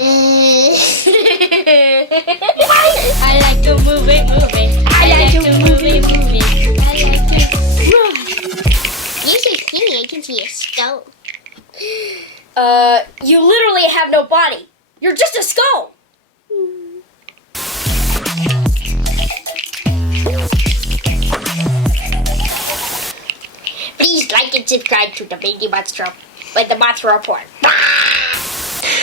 I like to move it. I like to move it. I like to run. You're so skinny, I can see a skull. You literally have no body. You're just a skull. Please like and subscribe to the Monster Report.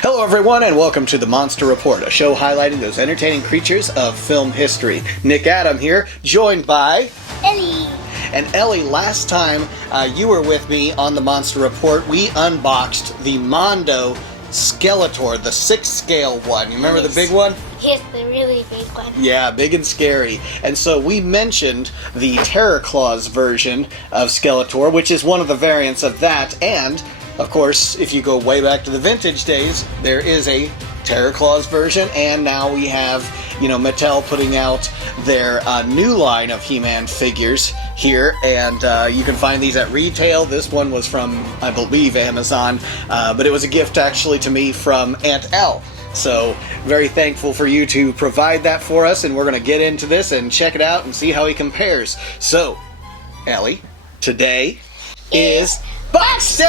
Hello everyone and welcome to the Monster Report, a show highlighting those entertaining creatures of film history. Nick Adam here, joined by Ellie. And Ellie, last time you were with me on the Monster Report, we unboxed the Mondo Skeletor, the 6th scale one. You remember the big one? Yes, the really big one. Yeah, big and scary. And so we mentioned the Terror Claws version of Skeletor, which is one of the variants of that. And, of course, if you go way back to the vintage days, there is a Terror Claws version. And now we have, Mattel putting out their new line of He-Man figures here. And you can find these at retail. This one was from, I believe, Amazon. But it was a gift, actually, to me from Aunt Elle. So, very thankful for you to provide that for us, and we're going to get into this and check it out and see how he compares. So, Ellie, today is Box Day!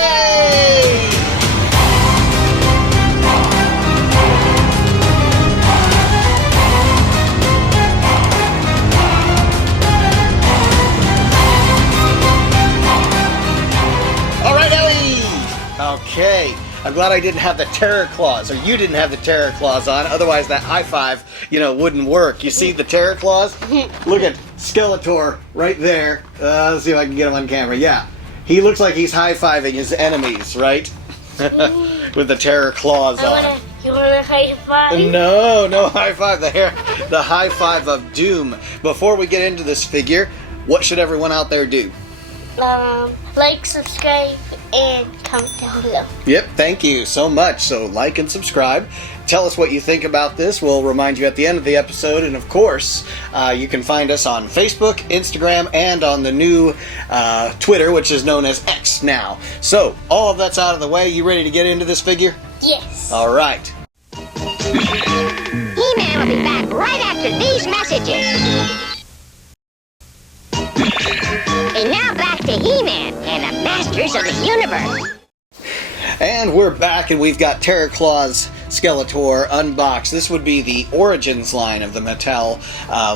All right, Ellie! Okay. I'm glad I didn't have the Terror Claws, or you didn't have the Terror Claws on, otherwise that high five, wouldn't work. You see the Terror Claws? Look at Skeletor right there. Let's see if I can get him on camera. Yeah, he looks like he's high-fiving his enemies, right? With the Terror Claws on. You want a high five? No high five. The high five of doom. Before we get into this figure, what should everyone out there do? Like, subscribe, and comment down below. Yep, thank you so much. So like and subscribe. Tell us what you think about this. We'll remind you at the end of the episode. And of course, you can find us on Facebook, Instagram, and on the new Twitter, which is known as X now. So, all of that's out of the way. You ready to get into this figure? Yes. All right. He-Man will be back right after these messages. And now back to He-Man and the Masters of the Universe. And we're back, and we've got Terror Claws Skeletor unboxed. This would be the Origins line of the Mattel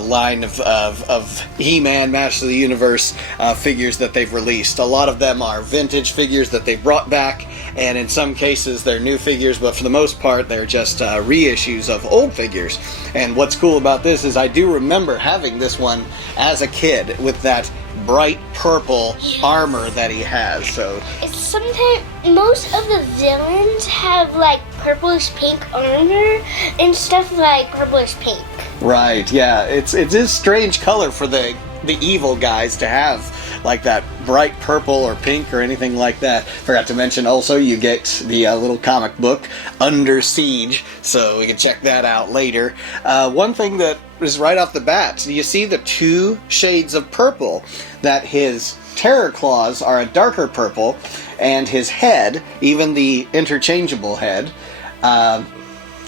line of He-Man, Masters of the Universe figures that they've released. A lot of them are vintage figures that they've brought back, and in some cases they're new figures, but for the most part they're just reissues of old figures. And what's cool about this is I do remember having this one as a kid with that bright purple armor that he has. So it's sometimes most of the villains have like purplish pink armor and stuff like purplish pink. Right, yeah, it is strange color for the evil guys to have like that bright purple or pink or anything like that. Forgot to mention also you get the little comic book Under Siege, so we can check that out later. One thing that is right off the bat, you see the two shades of purple, that his Terror Claws are a darker purple and his head, even the interchangeable head, are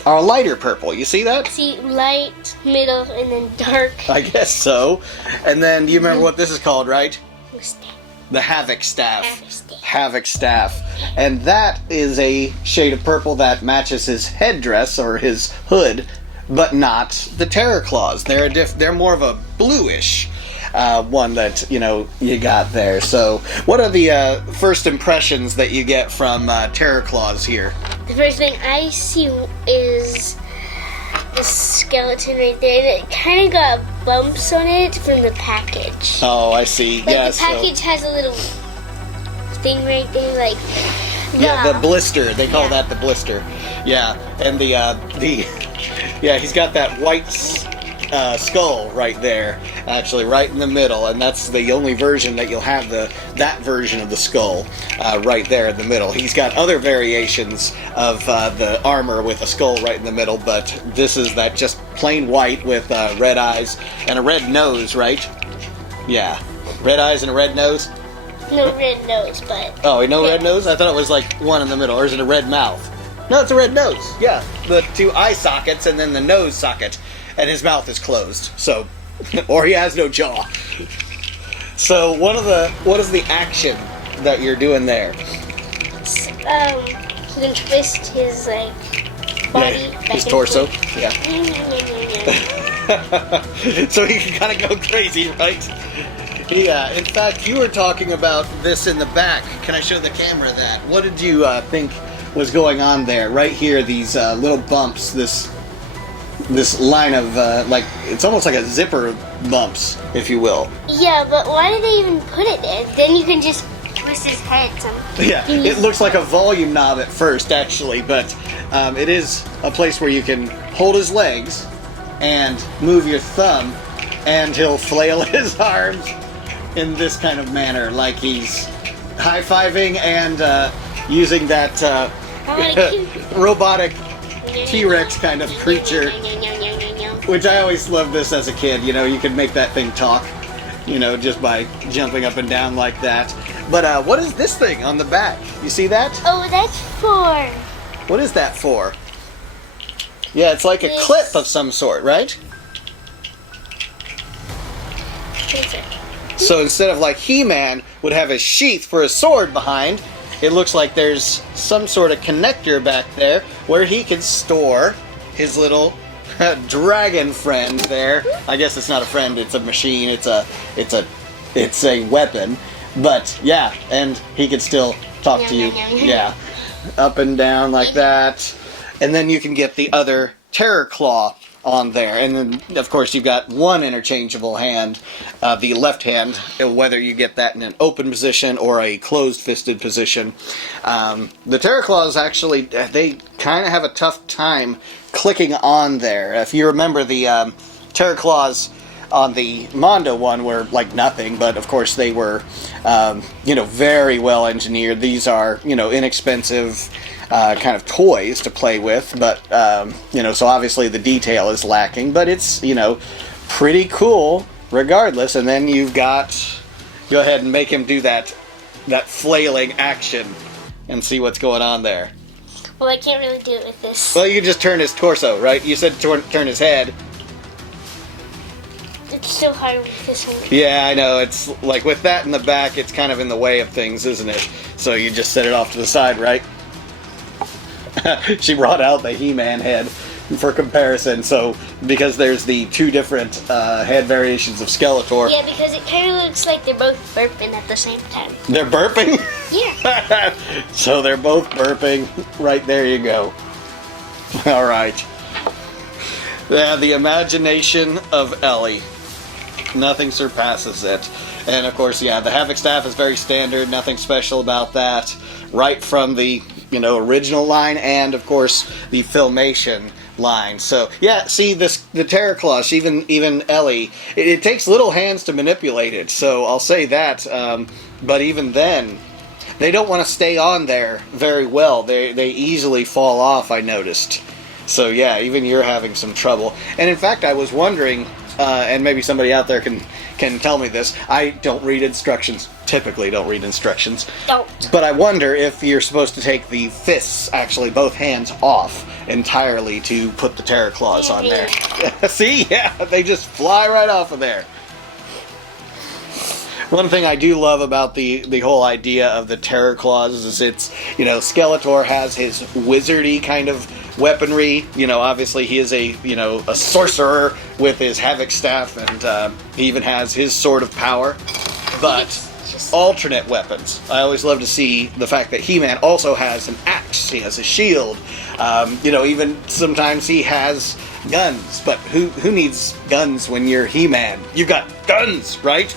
a lighter purple. You see that? See, light, middle, and then dark. I guess so. And then you remember what this is called, right? Staff. The Havoc Staff. Havoc Staff. Havoc Staff. And that is a shade of purple that matches his headdress or his hood, but not the Terror Claws. They're more of a bluish one that, you got there. So, what are the first impressions that you get from Terror Claws here? The first thing I see is the skeleton right there, and it kind of got bumps on it from the package. Oh, I see. Like yeah, the package has a little thing right there, like the blister. They call that the blister. Yeah, and he's got that white skull right there, actually right in the middle, and that's the only version that you'll have that version of the skull right there in the middle. He's got other variations of the armor with a skull right in the middle, but this is that just plain white with red eyes and a red nose, right? Yeah, red eyes and a red nose. No red nose, but... Oh, no red nose? I thought it was like one in the middle, or is it a red mouth? No, it's a red nose. Yeah, the 2 eye sockets and then the nose socket, and his mouth is closed. So, or he has no jaw. So, what is the action that you're doing there? He can twist his body back his and torso. forth. Yeah. So he can kind of go crazy, right? Yeah. In fact, you were talking about this in the back. Can I show the camera that? What did you think was going on there? Right here, these little bumps. This line of it's almost like a zipper bumps, if you will. Yeah, but why did they even put it there? Then you can just twist his head. Yeah, it looks like a volume knob at first, actually, but it is a place where you can hold his legs and move your thumb, and he'll flail his arms in this kind of manner, like he's high-fiving and using that robotic T-Rex kind of creature, which I always loved this as a kid. You know, you could make that thing talk, you know, just by jumping up and down like that. But what is this thing on the back? You see that? Oh, that's for... What is that for? Yeah, it's like a clip of some sort, right? So instead of like He-Man would have a sheath for his sword behind, it looks like there's some sort of connector back there where he can store his little dragon friend there. I guess it's not a friend, it's a machine, it's a weapon. But yeah, and he can still talk to you. Yeah. Up and down like that. And then you can get the other Terror Claw on there. And then, of course, you've got one interchangeable hand, the left hand, whether you get that in an open position or a closed-fisted position. The Terror Claws, actually, they kind of have a tough time clicking on there. If you remember, the Terror Claws on the Mondo one were like nothing, but of course they were, very well engineered. These are, inexpensive kind of toys to play with, but, so obviously the detail is lacking, but it's, pretty cool regardless. And then you've got, go ahead and make him do that flailing action and see what's going on there. Well, I can't really do it with this. Well, you can just turn his torso, right? You said turn his head. It's so hard with this one. Yeah, I know. It's like with that in the back, it's kind of in the way of things, isn't it? So you just set it off to the side, right? She brought out the He-Man head for comparison, so because there's the 2 different head variations of Skeletor. Yeah, because it kind of looks like they're both burping at the same time. They're burping? Yeah. So they're both burping. Right, there you go. All right. Yeah, the imagination of Ellie. Nothing surpasses it. And of course, yeah, the Havoc Staff is very standard, nothing special about that. Right from the, original line and, of course, the Filmation line. So, yeah, see, the Terror Claws, even Ellie, it takes little hands to manipulate it, so I'll say that. But even then, they don't want to stay on there very well. They easily fall off, I noticed. So, yeah, even you're having some trouble. And in fact, I was wondering, and maybe somebody out there can tell me this, I don't read instructions. Typically don't read instructions. Don't. But I wonder if you're supposed to take the fists, actually both hands, off entirely to put the Terror Claws on there. See? Yeah, they just fly right off of there. One thing I do love about the whole idea of the Terror Claws is it's, Skeletor has his wizardy kind of weaponry. Obviously he is a sorcerer with his Havoc Staff, and he even has his Sword of Power. But alternate weapons. I always love to see the fact that He-Man also has an axe. He has a shield. Even sometimes he has guns. But who needs guns when you're He-Man? You got guns, right?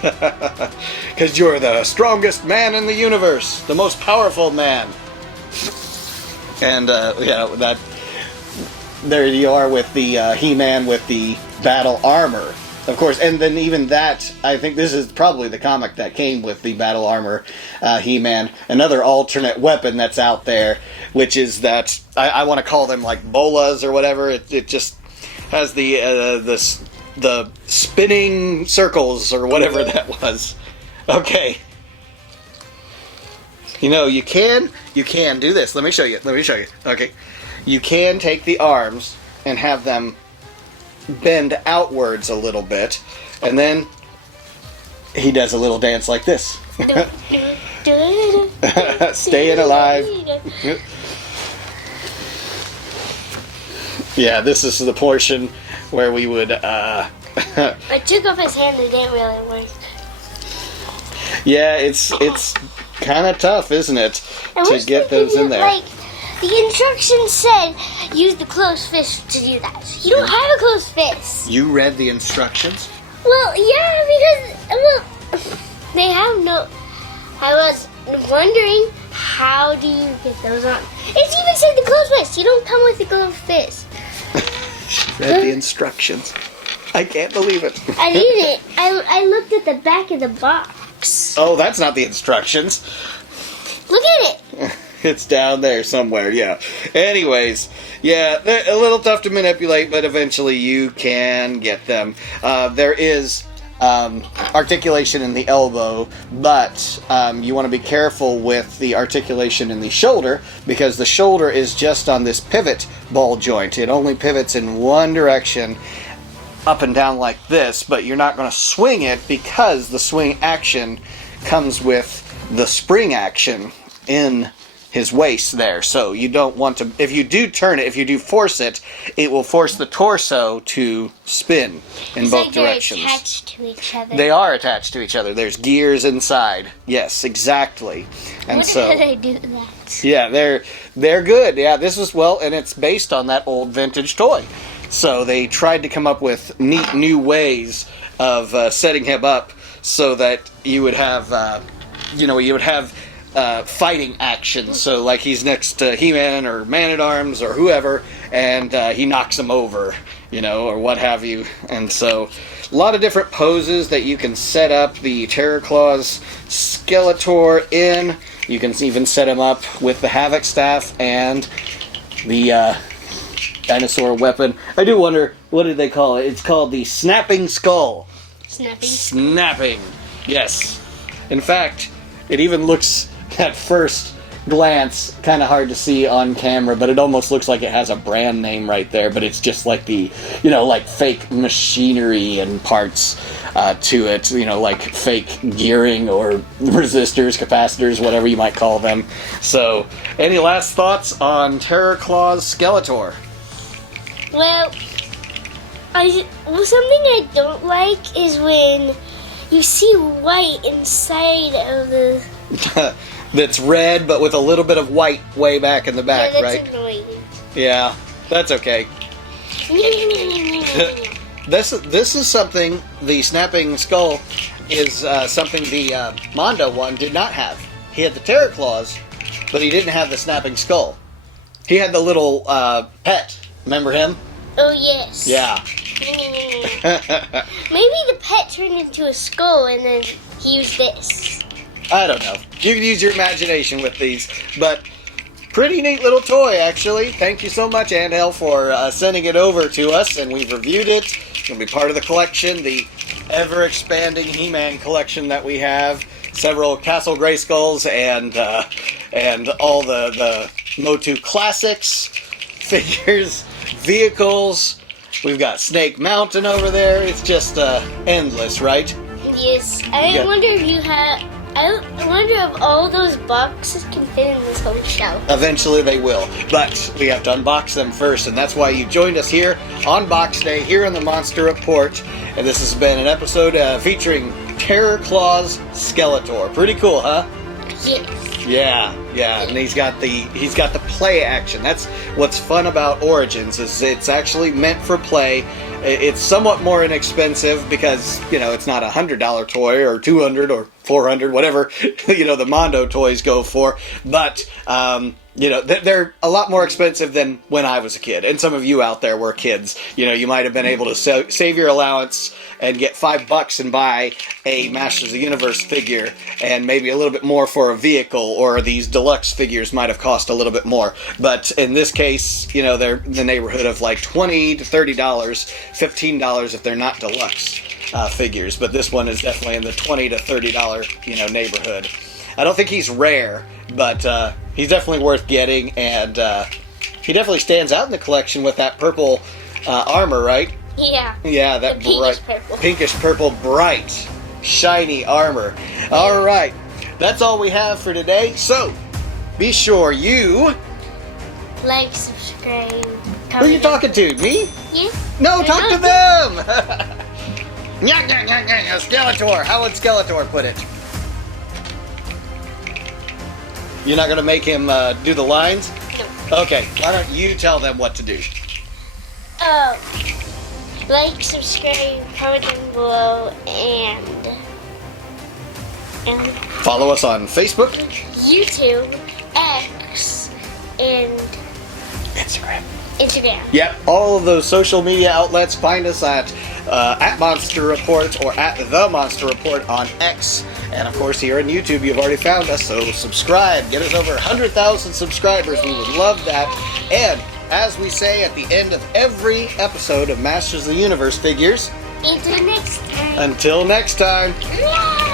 Because you're the strongest man in the universe, the most powerful man. And that there you are with the He-Man with the battle armor, of course. And then even that, I think this is probably the comic that came with the battle armor He-Man. Another alternate weapon that's out there, which is that I want to call them like bolas or whatever. It just has the spinning circles or whatever that was. Okay. You know, you can do this. Let me show you. Okay. You can take the arms and have them bend outwards a little bit, and then he does a little dance like this. Staying alive. Yeah, this is the portion where we would, I took off his hand and it didn't really work. Yeah, it's kind of tough, isn't it, to get those in there. Like, the instructions said use the closed fist to do that. You don't have a closed fist. You read the instructions? Well, yeah, because, they have no... I was wondering, how do you get those on? It even said the closed fist. You don't come with the closed fist. Read the instructions. I can't believe it. I didn't. I looked at the back of the box. Oh, that's not the instructions. Look at it. It's down there somewhere, yeah. Anyways, yeah, they're a little tough to manipulate, but eventually you can get them. There is articulation in the elbow, but you want to be careful with the articulation in the shoulder, because the shoulder is just on this pivot ball joint. It only pivots in one direction, up and down like this, but you're not going to swing it because the swing action comes with the spring action in his waist there. So you don't want to, if you do turn it, if you do force it, it will force the torso to spin in both directions. They're attached to each other. They are attached to each other. There's gears inside. Yes, exactly. And How do they do that? Yeah, they're good. Yeah, this is, well, and it's based on that old vintage toy. So they tried to come up with neat new ways of setting him up so that you would have, fighting action. So like he's next to He-Man or Man-at-Arms or whoever, and he knocks him over, or what have you. And so a lot of different poses that you can set up the Terror Claws Skeletor in. You can even set him up with the Havoc Staff and the dinosaur weapon. I do wonder, what did they call it? It's called the Snapping Skull. Snapping. Yes. In fact, it even looks, at first glance, kind of hard to see on camera, but it almost looks like it has a brand name right there, but it's just like the, like fake machinery and parts to it, like fake gearing or resistors, capacitors, whatever you might call them. So, any last thoughts on Terror Claws Skeletor? Well, something I don't like is when you see white inside of the... That's red, but with a little bit of white way back in the back, that's right? Annoying. Yeah, that's okay. This is something, the Snapping Skull is something the Mondo one did not have. He had the Terror Claws, but he didn't have the Snapping Skull. He had the little pet. Remember him? Oh, yes. Yeah. Maybe the pet turned into a skull and then he used this. I don't know. You can use your imagination with these, but pretty neat little toy, actually. Thank you so much, Angel, for sending it over to us, and we've reviewed it. It's going to be part of the collection, the ever-expanding He-Man collection that we have. Several Castle Grayskulls and all the Motu Classics figures, vehicles. We've got Snake Mountain over there. It's just endless, right? Yes. I wonder if all those boxes can fit in this whole shelf. Eventually they will, but we have to unbox them first, and that's why you joined us here on Box Day, here on the Monster Report, and this has been an episode featuring Terror Claws Skeletor. Pretty cool, huh? Yes. Yeah, and he's got the play action. That's what's fun about Origins, is it's actually meant for play. It's somewhat more inexpensive because, it's not a $100 toy or $200 or $400, whatever, the Mondo toys go for. But, they're a lot more expensive than when I was a kid. And some of you out there were kids. You might have been able to save your allowance and get $5 and buy a Masters of the Universe figure, and maybe a little bit more for a vehicle, or these deluxe figures might have cost a little bit more. But in this case, they're in the neighborhood of like $20 to $30, $15 if they're not deluxe figures. But this one is definitely in the $20 to $30 neighborhood. I don't think he's rare, but he's definitely worth getting, and he definitely stands out in the collection with that purple armor, right? Yeah. Yeah, that The bright, pinkish purple, bright, shiny armor. All right, that's all we have for today. So, be sure you. Like, subscribe. Who are you talking to? Me? Yeah. No, talk to them. Skeletor. How would Skeletor put it? You're not gonna make him do the lines? No. Okay. Why don't you tell them what to do? Like, subscribe, comment down below, and Follow us on Facebook, YouTube, X, and Instagram. Yep, all of those social media outlets. Find us at Monster Report or at The Monster Report on X. And of course, here on YouTube, you've already found us, so subscribe. Get us over 100,000 subscribers. We would love that. And as we say at the end of every episode of Masters of the Universe figures, Until next time. until next time. Yeah.